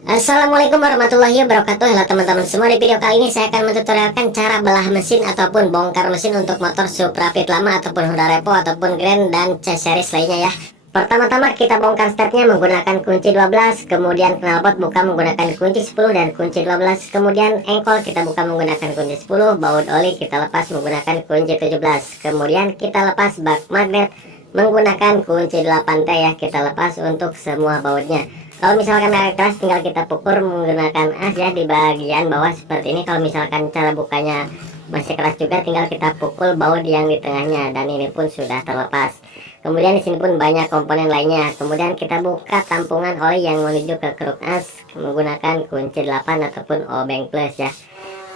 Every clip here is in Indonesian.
Assalamualaikum warahmatullahi wabarakatuh. Halo teman-teman semua, di video kali ini saya akan mentutorialkan cara belah mesin ataupun bongkar mesin untuk motor Supra Fit lama ataupun Honda Revo ataupun Grand dan C-Series lainnya ya. Pertama-tama kita bongkar startnya menggunakan kunci 12, kemudian knalpot buka menggunakan kunci 10 dan kunci 12, kemudian engkol kita buka menggunakan kunci 10, baut oli kita lepas menggunakan kunci 17, kemudian kita lepas bak magnet menggunakan kunci 8T ya, kita lepas untuk semua bautnya. Kalau misalkan agak keras tinggal kita pukul menggunakan as ya di bagian bawah seperti ini. Kalau misalkan cara bukanya masih keras juga tinggal kita pukul baut yang di tengahnya, dan ini pun sudah terlepas. Kemudian di sini pun banyak komponen lainnya. Kemudian kita buka tampungan oli yang menuju ke kruk as menggunakan kunci 8 ataupun obeng plus ya.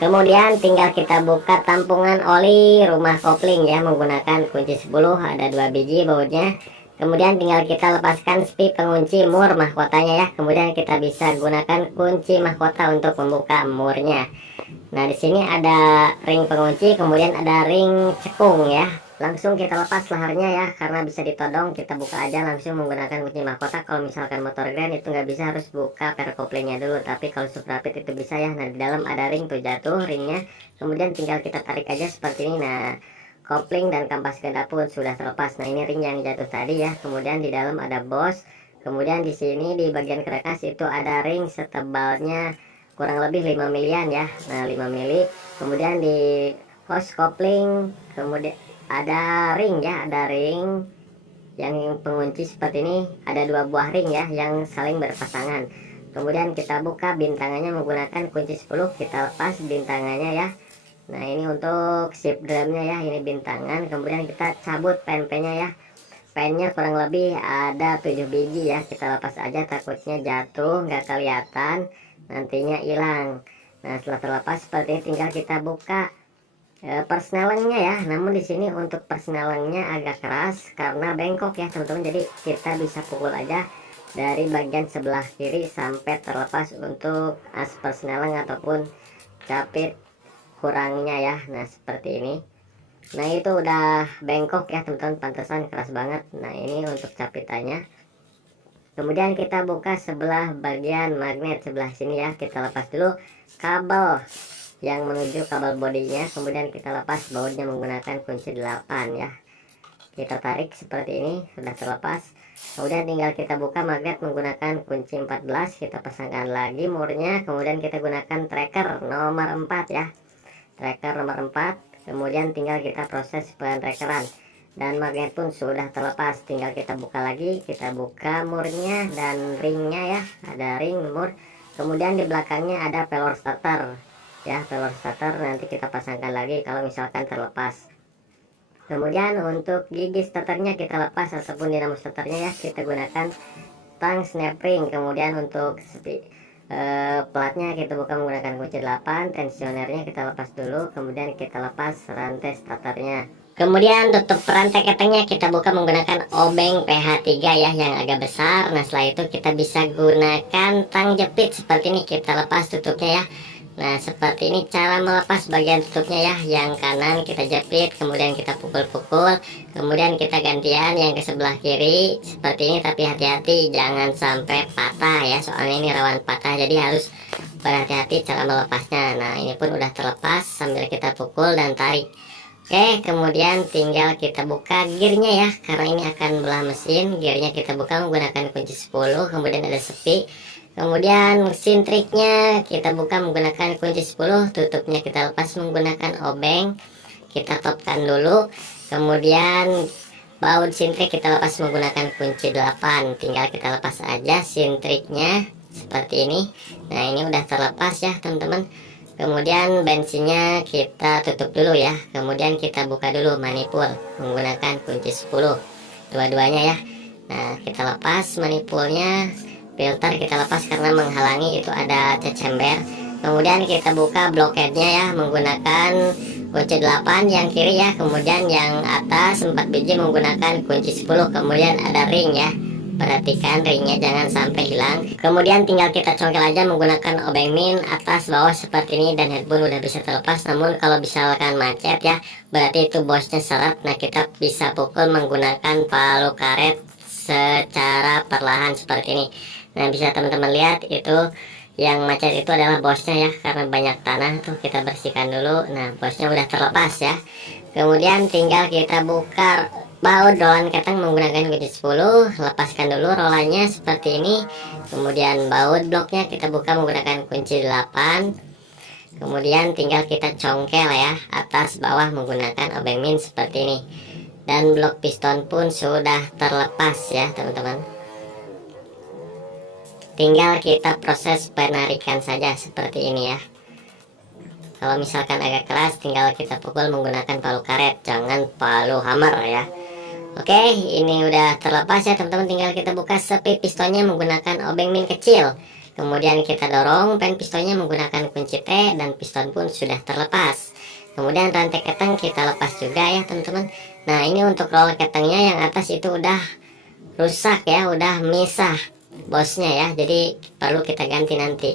Kemudian tinggal kita buka tampungan oli rumah kopling ya menggunakan kunci 10, ada 2 biji bautnya. Kemudian tinggal kita lepaskan spik pengunci mur mahkotanya ya. Kemudian kita bisa gunakan kunci mahkota untuk membuka murnya. Nah, di sini ada ring pengunci, kemudian ada ring cekung ya. Langsung kita lepas lehernya ya, karena bisa ditodong. Kita buka aja langsung menggunakan kunci mahkota. Kalau misalkan motor Grand itu nggak bisa, harus buka per koplingnya dulu. Tapi kalau Supra Fit itu bisa ya. Nah, di dalam ada ring tuh jatuh ringnya. Kemudian tinggal kita tarik aja seperti ini. Nah, kopling dan kampas ganda pun sudah terlepas. Nah, ini ring yang jatuh tadi ya. Kemudian di dalam ada bos. Kemudian di sini di bagian kerkas itu ada ring setebalnya kurang lebih 5 milian ya. Nah, 5 mili. Kemudian di hose kopling kemudian ada ring ya, ada ring yang pengunci seperti ini. Ada 2 buah ring ya yang saling berpasangan. Kemudian kita buka bintangannya menggunakan kunci 10. Kita lepas bintangannya ya. Nah, ini untuk sip drumnya ya, ini bintangan. Kemudian kita cabut pen-pennya ya. Pennya kurang lebih ada 7 biji ya. Kita lepas aja, takutnya jatuh nggak kelihatan, nantinya hilang. Nah, setelah terlepas seperti ini tinggal kita buka persnelengnya ya. Namun di sini untuk persnelengnya agak keras karena bengkok ya teman-teman. Jadi kita bisa pukul aja dari bagian sebelah kiri sampai terlepas untuk as persneleng ataupun capit kurangnya ya. Nah, seperti ini. Nah, itu udah bengkok ya teman-teman, pantesan keras banget. Nah, ini untuk capitannya. Kemudian kita buka sebelah bagian magnet sebelah sini ya. Kita lepas dulu kabel yang menuju kabel bodinya. Kemudian kita lepas bautnya menggunakan kunci 8 ya. Kita tarik seperti ini, sudah terlepas. Kemudian tinggal kita buka magnet menggunakan kunci 14. Kita pasangkan lagi murnya. Kemudian kita gunakan tracker nomor 4 ya, tracker nomor 4. Kemudian tinggal kita proses pentrackeran, dan magnet pun sudah terlepas. Tinggal kita buka lagi, kita buka murnya dan ringnya ya, ada ring mur. Kemudian di belakangnya ada pelor starter ya, pelor starter nanti kita pasangkan lagi kalau misalkan terlepas. Kemudian untuk gigi starternya kita lepas ataupun dinamo starternya ya, kita gunakan tang snap ring. Kemudian untuk platnya kita buka menggunakan kunci 8, tensionernya kita lepas dulu, kemudian kita lepas rantai starternya. Kemudian tutup rantai ketengnya kita buka menggunakan obeng PH3 ya yang agak besar. Nah, setelah itu kita bisa gunakan tang jepit seperti ini, kita lepas tutupnya ya. Nah, seperti ini cara melepas bagian tutupnya ya. Yang kanan kita jepit, kemudian kita pukul-pukul, kemudian kita gantian yang ke sebelah kiri seperti ini. Tapi hati-hati jangan sampai patah ya, soalnya ini rawan patah, jadi harus berhati-hati cara melepasnya. Nah, ini pun udah terlepas sambil kita pukul dan tarik. Oke, kemudian tinggal kita buka gearnya ya, karena ini akan belah mesin. Gearnya kita buka menggunakan kunci 10, kemudian ada sepi. Kemudian mesin triknya kita buka menggunakan kunci 10, tutupnya kita lepas menggunakan obeng. Kita topkan dulu. Kemudian baut sintrik kita lepas menggunakan kunci 8. Tinggal kita lepas aja sintriknya seperti ini. Nah, ini udah terlepas ya teman-teman. Kemudian bensinnya kita tutup dulu ya. Kemudian kita buka dulu manipul menggunakan kunci 10, dua-duanya ya. Nah, kita lepas manipulnya. Filter kita lepas karena menghalangi, itu ada cecember. Kemudian kita buka bloketnya ya menggunakan kunci 8 yang kiri ya. Kemudian yang atas 4 biji menggunakan kunci 10. Kemudian ada ring ya, perhatikan ringnya jangan sampai hilang. Kemudian tinggal kita congkel aja menggunakan obeng min atas bawah seperti ini, dan headphone udah bisa terlepas. Namun kalau misalkan macet ya, berarti itu bosnya seret. Nah, kita bisa pukul menggunakan palu karet secara perlahan seperti ini. Nah, bisa teman-teman lihat itu yang macet itu adalah bosnya ya, karena banyak tanah tuh. Kita bersihkan dulu. Nah, bosnya udah terlepas ya. Kemudian tinggal kita buka baut rolan ketang menggunakan kunci 10. Lepaskan dulu rolannya seperti ini. Kemudian baut bloknya kita buka menggunakan kunci 8. Kemudian tinggal kita congkel ya, atas bawah menggunakan obeng min seperti ini. Dan blok piston pun sudah terlepas ya teman-teman. Tinggal kita proses penarikan saja seperti ini ya. Kalau misalkan agak keras, tinggal kita pukul menggunakan palu karet, jangan palu hammer ya. Oke, ini udah terlepas ya teman-teman. Tinggal kita buka sepi pistonnya menggunakan obeng min kecil. Kemudian kita dorong pen pistonnya menggunakan kunci T, dan piston pun sudah terlepas. Kemudian rantai ketang kita lepas juga ya teman-teman. Nah, ini untuk roll ketangnya yang atas itu udah rusak ya, udah misah bosnya ya, jadi perlu kita ganti nanti.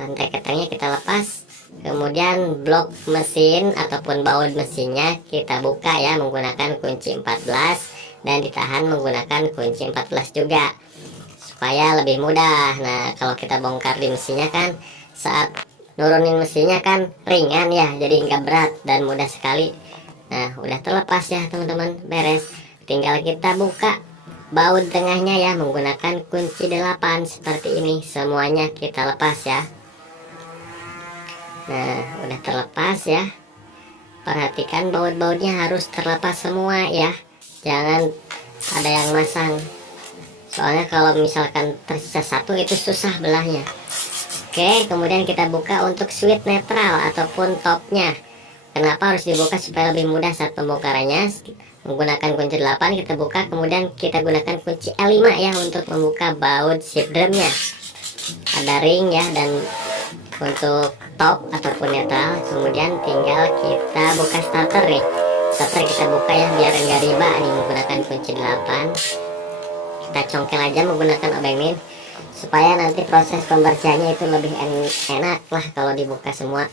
Rantai ketangnya kita lepas. Kemudian blok mesin ataupun baut mesinnya kita buka ya menggunakan kunci 14, dan ditahan menggunakan kunci 14 juga supaya lebih mudah. Nah, kalau kita bongkar di mesinnya kan, saat nurunin mesinnya kan ringan ya, jadi nggak berat dan mudah sekali. Nah, udah terlepas ya teman-teman, beres. Tinggal kita buka baut tengahnya ya menggunakan kunci 8 seperti ini. Semuanya kita lepas ya. Nah, udah terlepas ya. Perhatikan baut-bautnya harus terlepas semua ya, jangan ada yang masang, soalnya kalau misalkan tersisa satu itu susah belahnya. Oke, kemudian kita buka untuk switch netral ataupun topnya. Kenapa harus dibuka? Supaya lebih mudah saat pembongkarannya. Menggunakan kunci 8 kita buka, kemudian kita gunakan kunci L5 ya untuk membuka baut shift drumnya. Ada ring ya, dan untuk top ataupun netral. Kemudian tinggal kita buka starter nih. Starter kita buka ya biar enggak riba nih menggunakan kunci 8. Kita congkel aja menggunakan obeng min supaya nanti proses pembersihannya itu lebih enak lah kalau dibuka semua.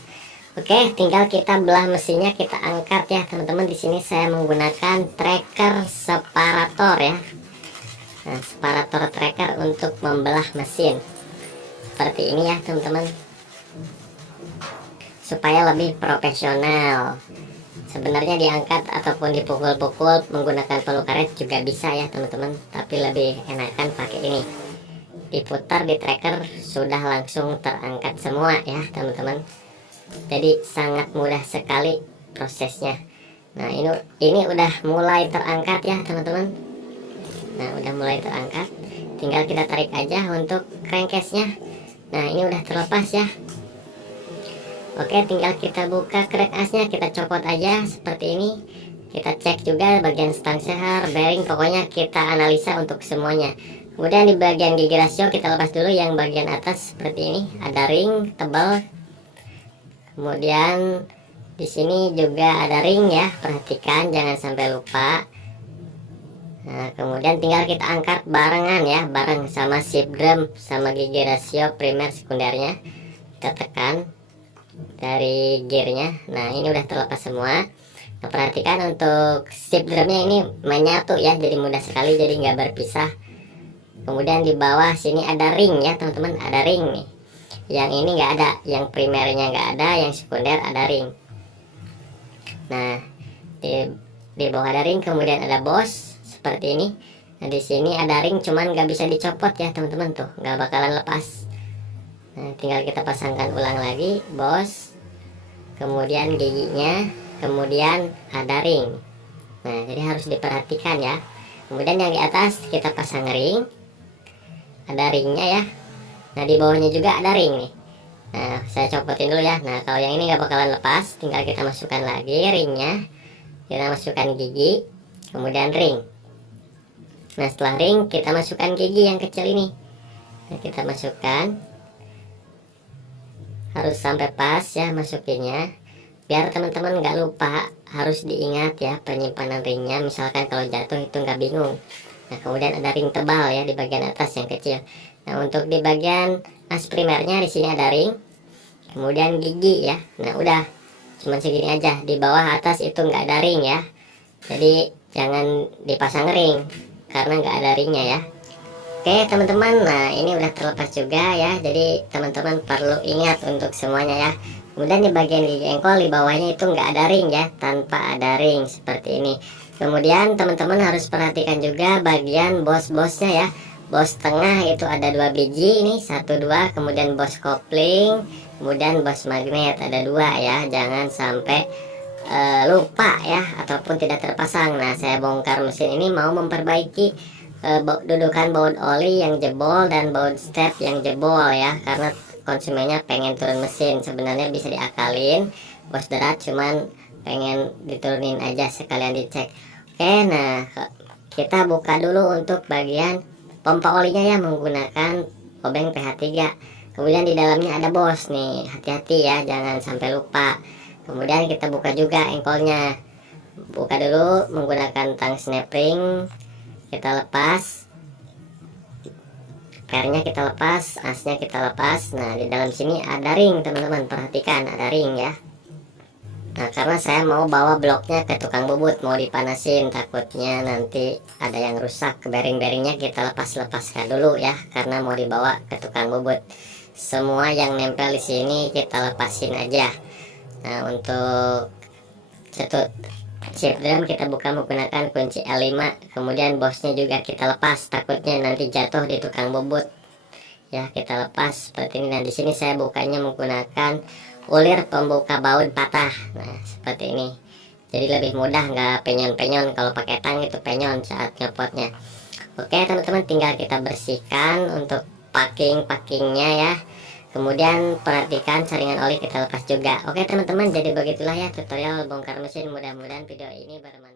Oke, tinggal kita belah mesinnya, kita angkat ya teman-teman. Di sini saya menggunakan tracker separator ya. Nah, separator tracker untuk membelah mesin seperti ini ya teman-teman, supaya lebih profesional. Sebenarnya diangkat ataupun dipukul-pukul menggunakan palu karet juga bisa ya teman-teman, tapi lebih enakan pakai ini. Diputar di tracker sudah langsung terangkat semua ya teman-teman. Jadi sangat mudah sekali prosesnya. Nah, ini udah mulai terangkat ya teman-teman. Nah, udah mulai terangkat. Tinggal kita tarik aja untuk crankcase-nya. Nah, ini udah terlepas ya. Oke, tinggal kita buka crank asnya, kita copot aja seperti ini. Kita cek juga bagian stang seher, bearing, pokoknya kita analisa untuk semuanya. Kemudian di bagian gigi rasio kita lepas dulu yang bagian atas seperti ini. Ada ring tebal. Kemudian di sini juga ada ring ya, perhatikan jangan sampai lupa. Nah, kemudian tinggal kita angkat barengan ya, bareng sama shift drum sama gigi rasio primer sekundernya. Kita tekan dari gearnya. Nah, ini udah terlepas semua. Nah, perhatikan untuk shift drumnya ini menyatu ya, jadi mudah sekali, jadi nggak berpisah. Kemudian di bawah sini ada ring ya teman-teman, ada ring nih. Yang ini nggak ada, yang primernya nggak ada, yang sekunder ada ring. Nah, di bawah ada ring, kemudian ada bos seperti ini. Nah, di sini ada ring, cuman nggak bisa dicopot ya teman-teman, tuh nggak bakalan lepas. Nah, tinggal kita pasangkan ulang lagi bos, kemudian giginya, kemudian ada ring. Nah, jadi harus diperhatikan ya. Kemudian yang di atas kita pasang ring, ada ringnya ya. Nah, di bawahnya juga ada ring nih. Nah, saya copotin dulu ya. Nah, kalau yang ini nggak bakalan lepas, tinggal kita masukkan lagi ringnya, kita masukkan gigi, kemudian ring. Nah, setelah ring kita masukkan gigi yang kecil ini. Nah, kita masukkan, harus sampai pas ya masukinnya, biar teman-teman nggak lupa. Harus diingat ya penyimpanan ringnya, misalkan kalau jatuh itu nggak bingung. Nah, kemudian ada ring tebal ya di bagian atas yang kecil. Nah, untuk di bagian as primernya di sini ada ring, kemudian gigi ya. Nah, udah cuman segini aja. Di bawah atas itu nggak ada ring ya, jadi jangan dipasang ring karena nggak ada ringnya ya. Oke teman-teman, nah ini udah terlepas juga ya. Jadi teman-teman perlu ingat untuk semuanya ya. Kemudian di bagian gigi engkol di bawahnya itu nggak ada ring ya, tanpa ada ring seperti ini. Kemudian teman-teman harus perhatikan juga bagian bos-bosnya ya. Bos tengah itu ada 2 biji, ini 1 2, kemudian bos kopling, kemudian bos magnet ada 2 ya. Jangan sampai lupa ya ataupun tidak terpasang. Nah, saya bongkar mesin ini mau memperbaiki dudukan baut oli yang jebol dan baut step yang jebol ya, karena konsumennya pengen turun mesin. Sebenarnya bisa diakalin bos berat, cuman pengen diturunin aja sekalian dicek. Oke, nah kita buka dulu untuk bagian pompa olinya ya, menggunakan obeng PH3. Kemudian di dalamnya ada bos nih, hati-hati ya, jangan sampai lupa. Kemudian kita buka juga engkolnya, buka dulu menggunakan tang snap ring. Kita lepas pernya, kita lepas asnya, kita lepas. Nah, di dalam sini ada ring teman-teman, perhatikan ada ring ya. Nah, karena saya mau bawa bloknya ke tukang bubut, mau dipanasin, takutnya nanti ada yang rusak. Bearing-bearingnya kita lepas-lepaskan dulu ya, karena mau dibawa ke tukang bubut. Semua yang nempel di sini kita lepasin aja. Nah, untuk setut chip drum kita buka menggunakan kunci L5. Kemudian bosnya juga kita lepas, takutnya nanti jatuh di tukang bubut ya. Kita lepas seperti ini. Nah, di sini saya bukanya menggunakan ulir pembuka baut patah. Nah, seperti ini, jadi lebih mudah, nggak penyon-penyon. Kalau pakai tang itu penyon saat nyopotnya. Oke teman-teman, tinggal kita bersihkan untuk packing-packingnya ya. Kemudian perhatikan saringan oli kita lepas juga. Oke teman-teman, jadi begitulah ya tutorial bongkar mesin. Mudah-mudahan video ini bermanfaat.